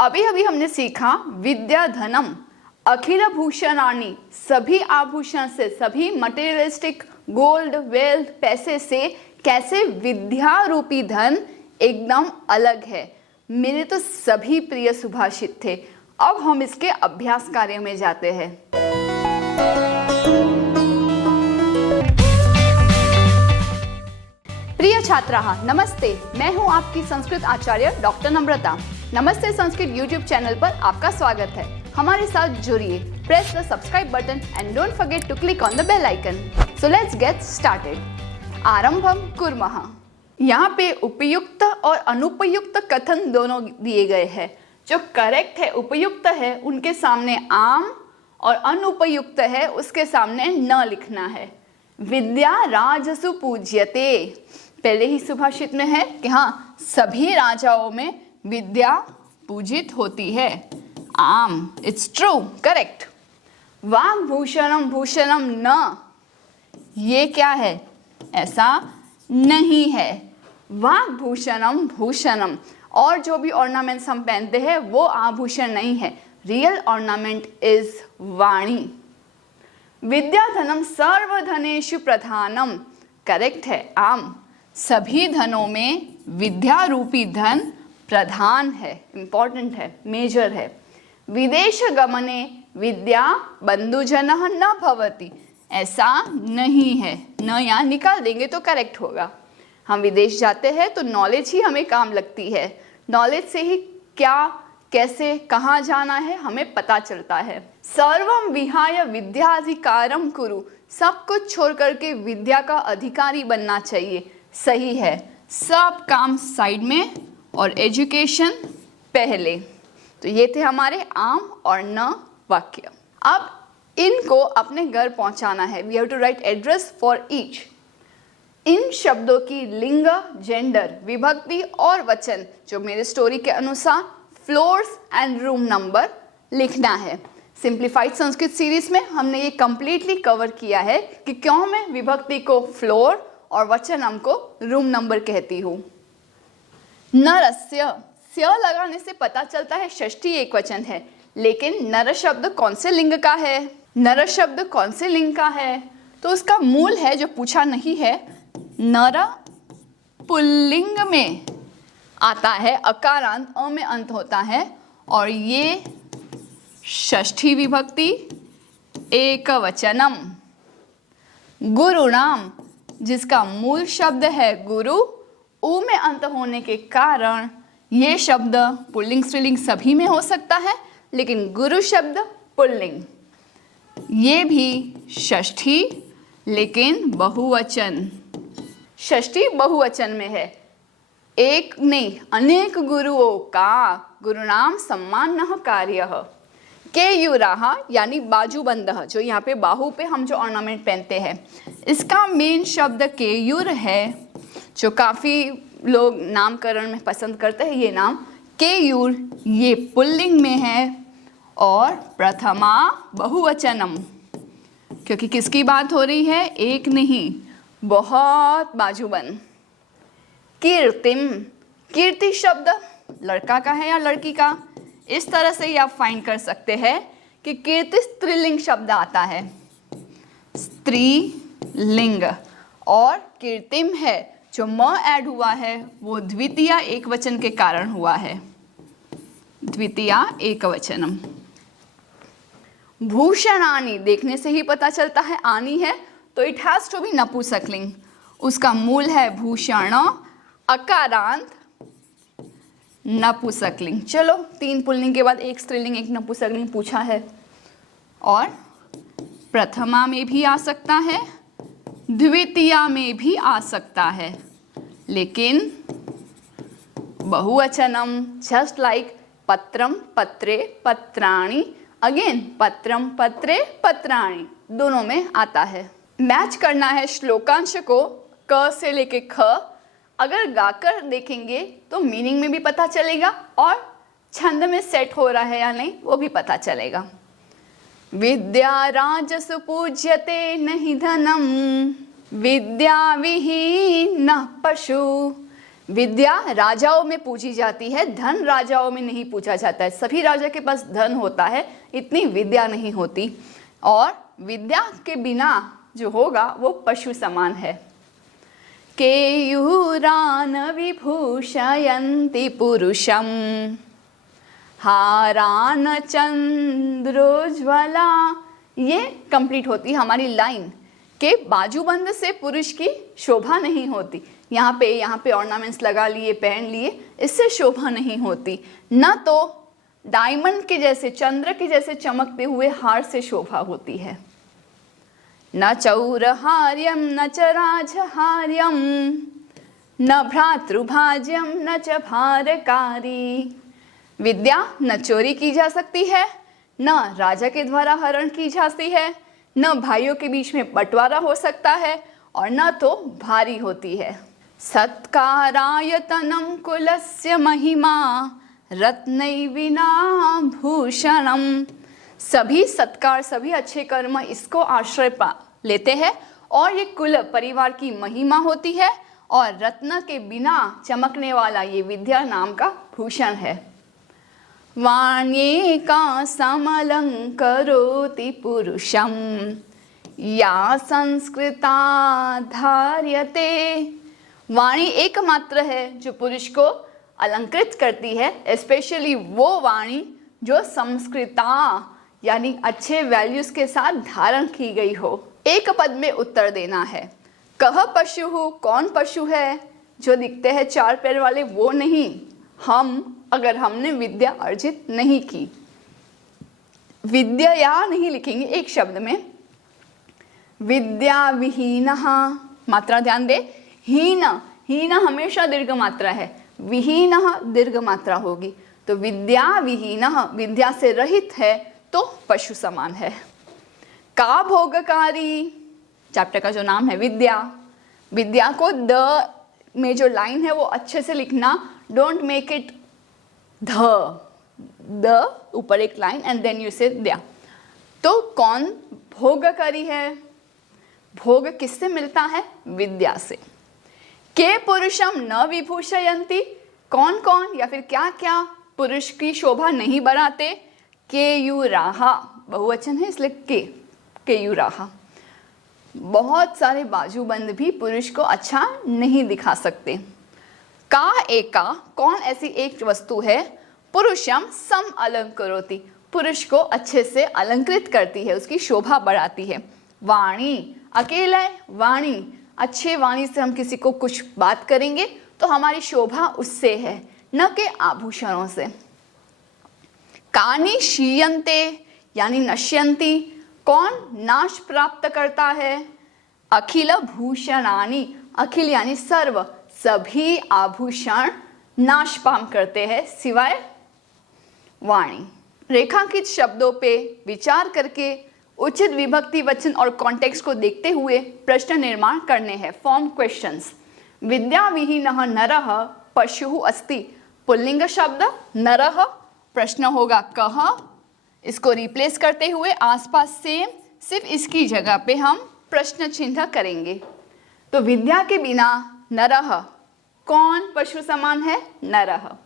अभी अभी हमने सीखा विद्या धनम अखिल भूषणानि, सभी आभूषण से, सभी मटेरियलिस्टिक गोल्ड वेल्थ पैसे से कैसे विद्या रूपी धन एकदम अलग है। मेरे तो सभी प्रिय सुभाषित थे। अब हम इसके अभ्यास कार्य में जाते हैं। प्रिय छात्राः नमस्ते, मैं हूं आपकी संस्कृत आचार्य डॉक्टर नम्रता। नमस्ते संस्कृत यूट्यूब चैनल पर आपका स्वागत है। हमारे साथ जुड़िए, press the subscribe button and don't forget to click on the bell icon. So let's get started. आरंभम कुर्मः। यहाँ पे उपयुक्त और अनुपयुक्त कथन दोनों दिए गए हैं। जो करेक्ट है, उपयुक्त है, उनके सामने आम, और अनुपयुक्त है उसके सामने न लिखना है। विद्या राजसु पूज्यते, पहले ही सुभाषित में है कि हाँ, सभी राजाओं में विद्या पूजित होती है। आम, इट्स ट्रू, करेक्ट। वाग्भूषणम भूषणम न, ये क्या है? ऐसा नहीं है। वाग्भूषणम भूषणम, और जो भी ऑर्नामेंट्स हम पहनते हैं वो आभूषण नहीं है। रियल ऑर्नामेंट इज वाणी। विद्याधनम सर्वधनेषु प्रधानम, करेक्ट है, आम। सभी धनों में विद्या रूपी धन प्रधान है, इंपॉर्टेंट है, मेजर है। विदेश गमने विद्या बंधुजनः न भवति, ऐसा नहीं है। न यहाँ निकाल देंगे तो करेक्ट होगा। हम विदेश जाते हैं तो नॉलेज ही हमें काम लगती है। नॉलेज से ही क्या, कैसे, कहाँ जाना है हमें पता चलता है। सर्वम विहाय विद्याधिकारम कुरु, सब कुछ छोड़ करके विद्या का अधिकारी बनना चाहिए। सही है, सब काम साइड में और एजुकेशन पहले। तो ये थे हमारे आम और न वाक्य। अब इनको अपने घर पहुंचाना है। We have to write address for each. इन शब्दों की लिंग, जेंडर, विभक्ति और वचन जो मेरे स्टोरी के अनुसार फ्लोर्स एंड रूम नंबर लिखना है। सिंप्लीफाइड संस्कृत सीरीज में हमने ये कंप्लीटली कवर किया है कि क्यों मैं विभक्ति को फ्लोर और वचनम को रूम नंबर कहती हूँ। नरस्य, स्य लगाने से पता चलता है षष्ठी एक वचन है, लेकिन नर शब्द कौन से लिंग का है? नर शब्द कौन से लिंग का है? तो उसका मूल है जो पूछा नहीं है, नर पुल्लिंग में आता है, अकारांत अ में अंत होता है, और ये षष्ठी विभक्ति एक वचनम। गुरुणाम, जिसका मूल शब्द है गुरु, उ में अंत होने के कारण ये शब्द पुल्लिंग स्त्रीलिंग सभी में हो सकता है, लेकिन गुरु शब्द पुल्लिंग। ये भी षष्ठी लेकिन बहुवचन। षष्ठी बहुवचन में है। एक नहीं, अनेक गुरुओं का गुरुनाम सम्मानः कार्यः। केयूराः यानी बाजूबंदः, जो यहाँ पे बाहू पे हम जो ऑर्नामेंट पहनते हैं, इसका मेन शब्द केयूर है, जो काफ़ी लोग नामकरण में पसंद करते हैं ये नाम। केयूर ये पुल्लिंग में है, और प्रथमा बहुवचनम, क्योंकि किसकी बात हो रही है? एक नहीं, बहुत बाजूबंद। कीर्तिम, कीर्ति शब्द लड़का का है या लड़की का? इस तरह से ही आप फाइंड कर सकते हैं कि कीर्ति स्त्रीलिंग शब्द आता है, स्त्रीलिंग। और कीर्तिम है, जो म ऐड हुआ है वो द्वितीया एक वचन के कारण हुआ है, द्वितीया एक वचनम। भूषणानि, देखने से ही पता चलता है आनी है, तो इट हैज टू बी नपुंसकलिंग। उसका मूल है भूषण, अकारांत नपुंसकलिंग। चलो, 3 पुल्लिंग के बाद एक स्त्रीलिंग एक नपुंसकलिंग पूछा है, और प्रथमा में भी आ सकता है, द्वितीया में भी आ सकता है, लेकिन बहुवचनम, जस्ट लाइक पत्रम पत्रे पत्राणि, अगेन पत्रम पत्रे पत्राणि, दोनों में आता है। मैच करना है श्लोकांश को क से लेके ख। अगर गाकर देखेंगे तो मीनिंग में भी पता चलेगा, और छंद में सेट हो रहा है या नहीं वो भी पता चलेगा। विद्या राजसु पूज्यते नहि धनम, विद्या विहीनः पशु, विद्या राजाओं में पूजी जाती है, धन राजाओं में नहीं पूछा जाता है। सभी राजा के पास धन होता है, इतनी विद्या नहीं होती। और विद्या के बिना जो होगा वो पशु समान है। केयूरान विभूषयन्ति पुरुषम हारान चंद्रोज्वला। ये कंप्लीट होती है हमारी लाइन के बाजूबंद से पुरुष की शोभा नहीं होती। यहाँ पे ऑर्नामेंट्स लगा लिए, पहन लिए, इससे शोभा नहीं होती। न तो डायमंड के जैसे, चंद्र के जैसे चमकते हुए हार से शोभा होती है। न चौरहार्यम न च राजहार्यम न भ्रातृभाज्यम न च भारकारी। विद्या न चोरी की जा सकती है, न राजा के द्वारा हरण की जाती है, न भाइयों के बीच में बंटवारा हो सकता है, और न तो भारी होती है। सत्कारायतनं कुलस्य महिमा रत्नै विना भूषणम। सभी सत्कार, सभी अच्छे कर्म इसको आश्रय लेते हैं, और ये कुल परिवार की महिमा होती है, और रत्न के बिना चमकने वाला ये विद्या नाम का भूषण है। वाण्येका समलंकरोति पुरुषम या संस्कृता धार्यते। वाणी एकमात्र है जो पुरुष को अलंकृत करती है, स्पेशली वो वाणी जो संस्कृता यानी अच्छे वैल्यूज के साथ धारण की गई हो। एक पद में उत्तर देना है। कह पशु हो, कौन पशु है? जो दिखते हैं चार पैर वाले वो नहीं, हम, अगर हमने विद्या अर्जित नहीं की। विद्या या नहीं लिखेंगे एक शब्द में। विद्या विहीनः, मात्रा ध्यान दे, हीन, हीन हमेशा दीर्घ मात्रा है, विहीनः दीर्घ मात्रा होगी। तो विद्या विहीनः, विद्या से रहित है तो पशु समान है। का भोगकारी, चैप्टर का जो नाम है विद्या। विद्या को द में जो लाइन है वो अच्छे से लिखना, डोंट मेक इट द ऊपर एक लाइन एंड देन यू से द्या। तो कौन भोगकारी है? भोग किससे मिलता है? विद्या से। के पुरुषम न विभूषयन्ति, कौन कौन या फिर क्या क्या पुरुष की शोभा नहीं बढ़ाते? केयूराहा, बहुवचन है इसलिए केयूराहा। बहुत सारे बाजूबंद भी पुरुष को अच्छा नहीं दिखा सकते। का एका, कौन ऐसी एक वस्तु है? पुरुषम सम अलंकरोति, पुरुष को अच्छे से अलंकृत करती है, उसकी शोभा बढ़ाती है। वाणी, अकेला वाणी, अच्छे वाणी से हम किसी को कुछ बात करेंगे तो हमारी शोभा उससे है, न कि आभूषणों से। कानि क्षीयन्ते यानी नश्यन्ति, कौन नाश प्राप्त करता है? अखिल भूषणानि, अखिल यानी सर्व, सभी आभूषण नाश पाम करते हैं सिवाय वाणी। रेखांकित शब्दों पे विचार करके उचित विभक्ति वचन और कॉन्टेक्स्ट को देखते हुए प्रश्न निर्माण करने हैं, फॉर्म क्वेश्चंस। विद्या विहीनः नरः पशुः अस्ति, पुल्लिंग शब्द नरः, प्रश्न होगा कह, इसको रिप्लेस करते हुए आसपास सेम, सिर्फ इसकी जगह पे हम प्रश्न चिन्ह करेंगे। तो विद्या के बिना नरः, कौन पशु समान है? नरः।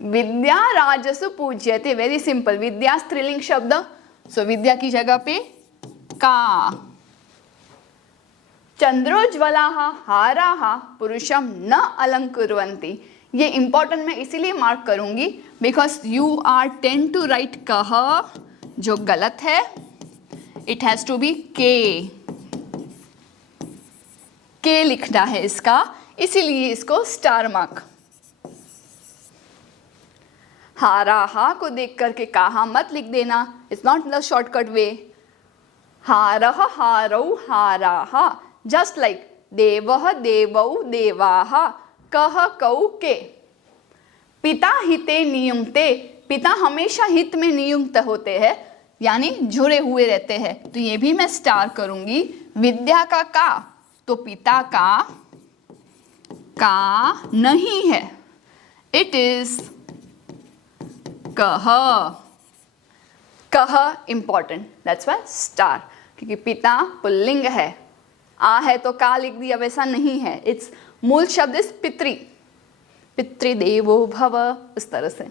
विद्या राजसु पूज्यते, वेरी सिंपल, विद्या स्त्रीलिंग शब्द, सो विद्या की जगह पे का। चंद्रोज्वलाः हाराः पुरुषम न अलंकुर्वन्ति, ये इंपॉर्टेंट मैं इसीलिए मार्क करूंगी because you are tend to write कह, जो गलत है। इट हैज टू बी के लिखना है इसका, इसीलिए इसको स्टार मार्क। हाराहा को देख करके कहा मत लिख देना, it's not the shortcut way. हारह हारौ हाराहा, जस्ट लाइक देवः देवौ देवाः, कह कौ के। पिता हिते नियुंक्ते, पिता हमेशा हित में नियुक्त होते हैं यानी जुड़े हुए रहते हैं, तो ये भी मैं स्टार करूंगी। विद्या का तो पिता का नहीं है, इट इज कह। कह इंपॉर्टेंट, दैट्स व्हाई स्टार, क्योंकि पिता पुल्लिंग है। आ है तो का लिख दिया, वैसा नहीं है। इट्स मूल शब्द इस पितृ, पितृदेवो भव, उस तरह से।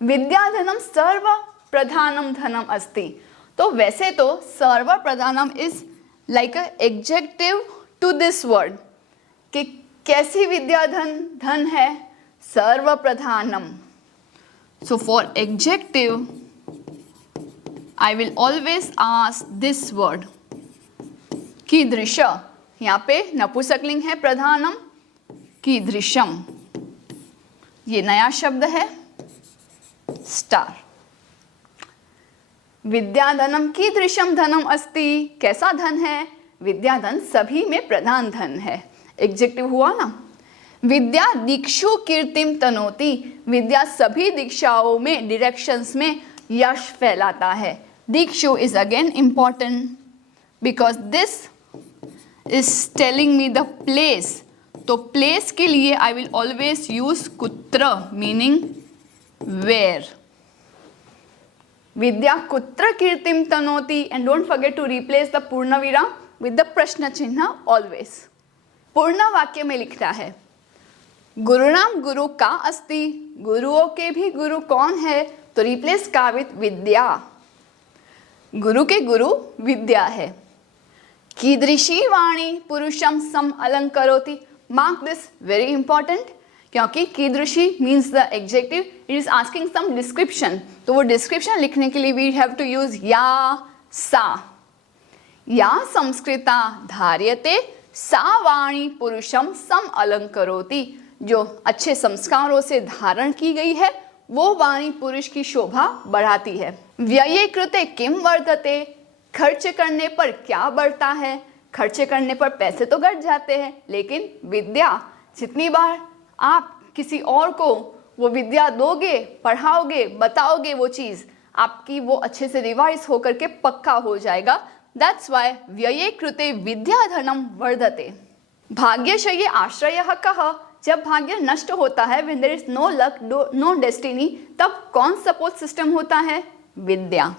विद्याधनम सर्व प्रधानम धनम अस्ति। तो वैसे तो सर्व प्रधानम is like a adjective to this word, कि कैसी विद्याधन धन है, सर्व प्रधानम। So for adjective I will always ask this word, कीदृश। यहाँ पे नपुंसकलिंग है प्रधानम, कीदृशम। ये नया शब्द है, स्टार। विद्याधनम कीदृशम धनम अस्ति, कैसा धन है, विद्याधन सभी में प्रधान धन है। एग्जेक्टिव हुआ ना। विद्या दीक्षु कीर्तिम तनोति, विद्या सभी दीक्षाओं में, डायरेक्शंस में यश फैलाता है। Dikshu is again important because this is telling me the place. तो place के लिए I will always use कुत्र meaning where. विद्या कुत्र कीर्तिम तनोति, and don't forget to replace the पूर्णविराम with the प्रश्न चिन्ह always. पूर्ण वाक्य में लिखता है गुरुणाम गुरु का अस्ति, गुरुओं के भी गुरु कौन है, तो रिप्लेस का विद विद्या। गुरु के गुरु विद्या है। कीदृशी वाणी पुरुषम सम अलंकरोति, मार्क दिस वेरी इंपॉर्टेंट, क्योंकि कीदृशी means the adjective, it is asking some description. तो वो डिस्क्रिप्शन लिखने के लिए वी हैव टू यूज या सा। या संस्कृता धार्यते सा वाणी पुरुषम सम अलंकरोति, जो अच्छे संस्कारों से धारण की गई है वो वाणी पुरुष की शोभा बढ़ाती है। व्यये कृते किम वर्धते, खर्च करने पर क्या बढ़ता है, खर्च करने पर पैसे तो घट जाते हैं, लेकिन विद्या, जितनी बार आप किसी और को वो विद्या दोगे, पढ़ाओगे, बताओगे, वो चीज़ आपकी वो अच्छे से रिवाइज होकर के पक्का हो जाएगा। दैट्स वाई व्यये कृते विद्याधनम वर्धते। भाग्यशय्ये आश्रयः कः, जब भाग्य नष्ट होता है, when there is no luck, no destiny, तब कौन सपोर्ट सिस्टम होता है, विद्या।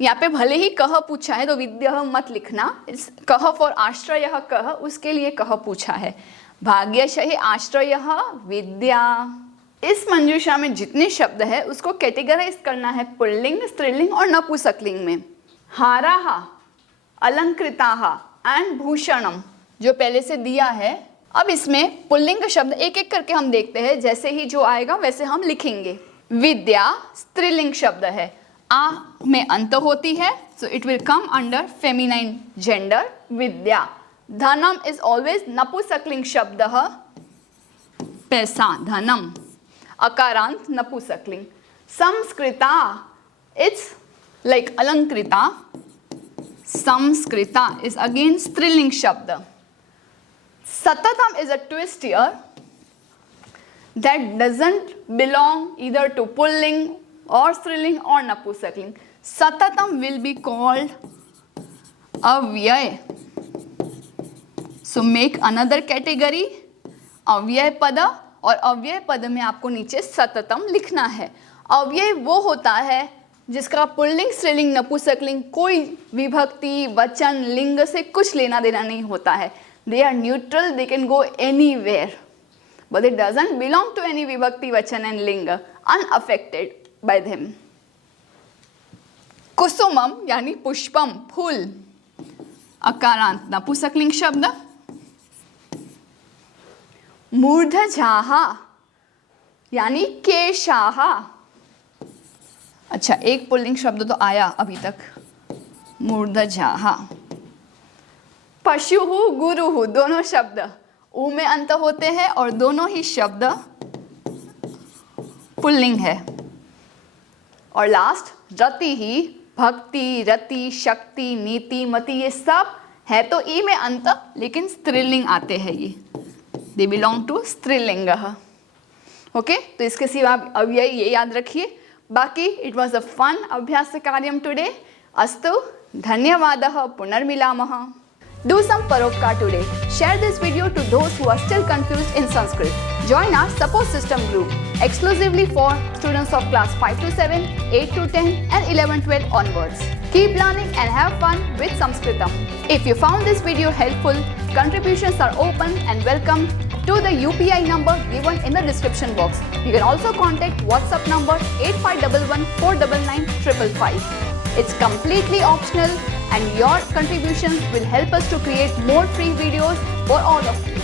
यहाँ पे भले ही कह पूछा है तो विद्या मत लिखना, कह फॉर आश्रयः कह, उसके लिए कह पूछा है। भाग्यशय्ये आश्रयः विद्या। इस मंजूषा में जितने शब्द है उसको कैटेगराइज करना है पुल्लिंग, स्त्रीलिंग और नपुंसकलिंग में। हाराः, अलंकृताः एंड भूषणम, जो पहले से दिया है। अब इसमें पुल्लिंग शब्द एक एक करके हम देखते हैं, जैसे ही जो आएगा वैसे हम लिखेंगे। विद्या स्त्रीलिंग शब्द है, आ में अंत होती है, so it will come under feminine gender, विद्या। धनम इज ऑलवेज नपुंसकलिंग शब्द, पैसा, धनम, अकारांत नपुंसकलिंग। संस्कृता, इट्स लाइक अलंकृता, संस्कृता इज अगेन स्त्रीलिंग शब्द। Satatam is a twist here that doesn't belong either to pulling or striling or napusakling. Satatam will be called avyay. So make another category अव्यय पद, और अव्यय पद में आपको नीचे सततम लिखना है। अव्यय वो होता है जिसका पुल्लिंग, स्त्रीलिंग, नपुंसकलिंग कोई विभक्ति, वचन, लिंग से कुछ लेना देना नहीं होता है। They are neutral, they can go anywhere, but it doesn't belong to any vibhakti, vachan and linga, unaffected by them. कुसुमम यानी पुष्पम, फूल, अकारांत नपुंसकलिंग शब्द। मूर्धजाः यानी केशाः। अच्छा, एक पुल्लिंग शब्द तो आया अभी तक, मूर्धजाः। पशु गुरु, दोनों शब्द ऊ में अंत होते हैं और दोनों ही शब्द पुल्लिंग है। और लास्ट रति ही, भक्ति, रति, शक्ति, नीति, मति, ये सब है तो ई में अंत, लेकिन स्त्रीलिंग आते हैं, ये दे बिलोंग टू स्त्रीलिंग। ओके, तो इसके सिवा अव्यय ये याद रखिए। बाकी इट वॉज अ फन अभ्यास कार्यम टुडे। अस्तु, धन्यवादः, पुनर्मिलामः। Do some paropkar today. Share this video to those who are still confused in Sanskrit. Join our support system group exclusively for students of class 5 to 7, 8 to 10 and 11-12 onwards. Keep learning and have fun with Sanskritam. If you found this video helpful, contributions are open and welcome. to the UPI number given in the description box. You can also contact WhatsApp number 8511499555. It's completely optional and your contributions will help us to create more free videos for all of you.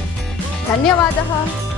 धन्यवादः.